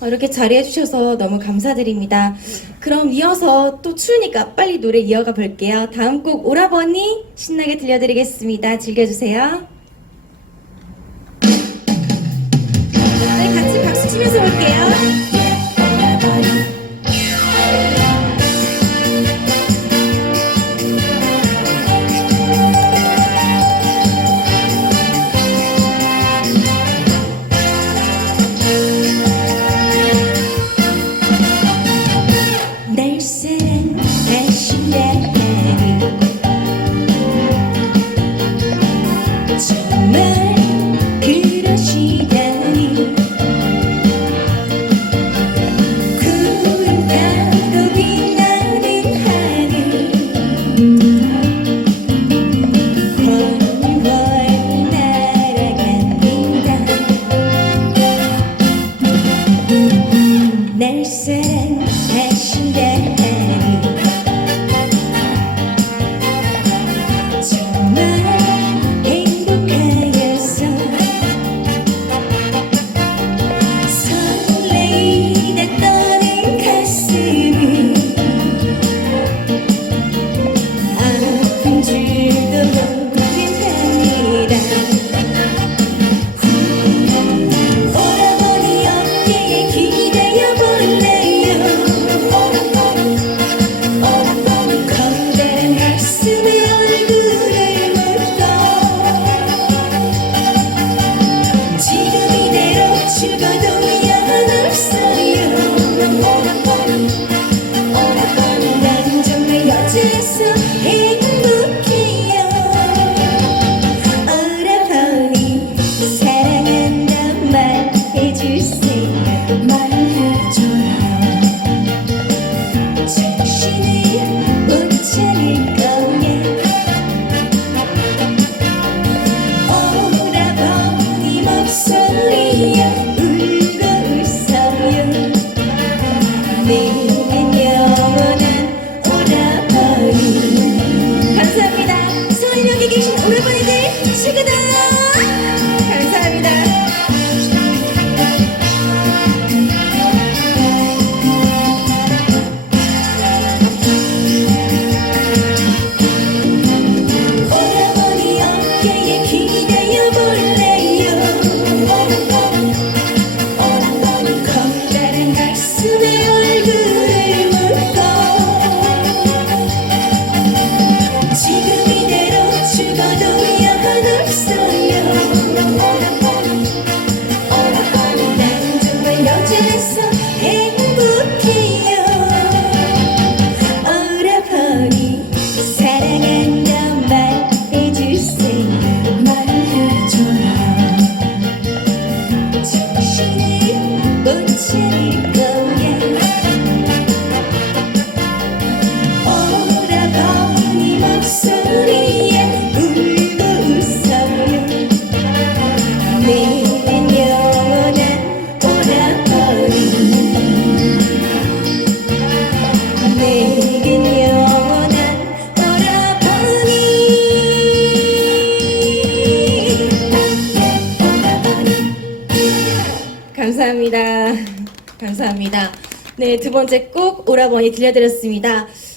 어, 이렇게 자리해주셔서 너무 감사드립니다. 그럼 이어서 또 추우니까 빨리 노래 이어가 볼게요. 다음 곡 오라버니 신나게 들려드리겠습니다. 즐겨주세요. everybody still young. 감사합니다. 감사합니다. 네, 두 번째 곡 오라버니 들려드렸습니다.